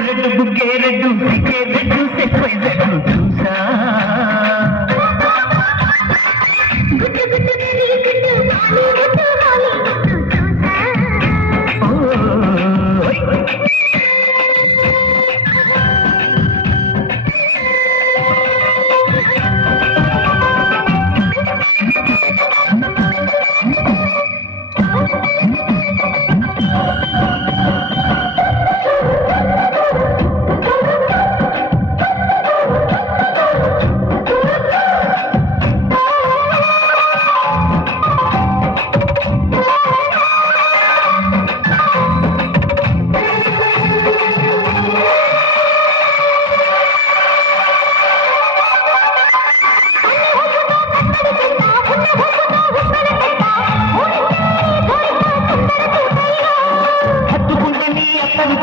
red బుగ్గే red సిగ్గే red సెక్వై red చూసా గుట్టు గుట్టు గిరి గుట్టు వాలి గుట్టు వాలి గుట్టు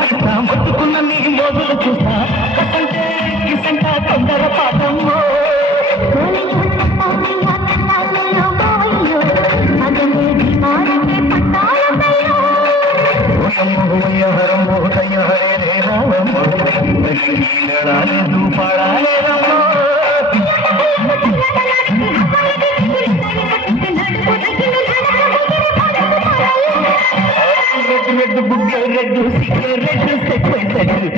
చూసా మొత్తుకున్న నీ మోజులు చూస్తా కట్టంటే కిసంట తొందర పాపమ్మో రెడ్డు బుగ్గే రెడ్డు సిగ్గే రెడ్డు సెక్వై రెడ్డు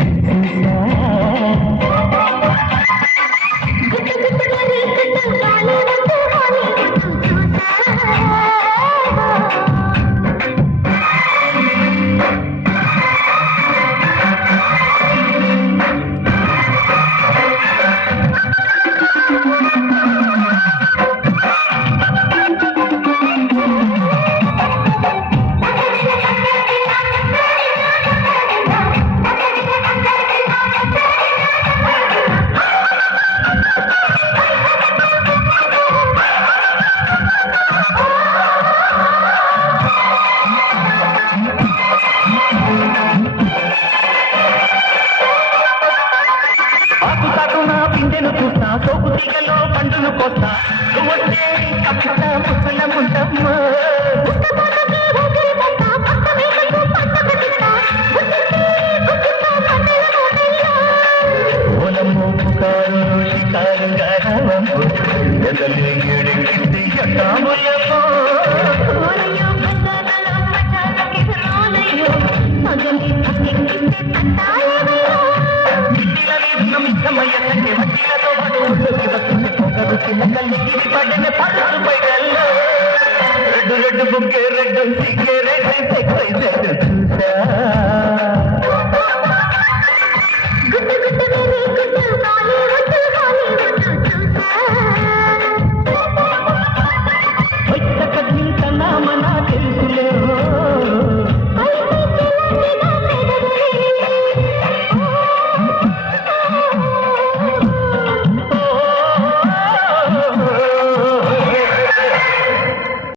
చూస్తా సోపు తీగలో పండును కోస్తా నువ్వంటే కపిత ముసల ముంటమ్మా ఓలమ్మో పుకారు షికారు గారవమ్మో ఎదలే ఏడెక్కింది ఎట్టాములమ్మో రెడ్డు రెడ్డు బుగ్గే రెడ్డు సిగ్గే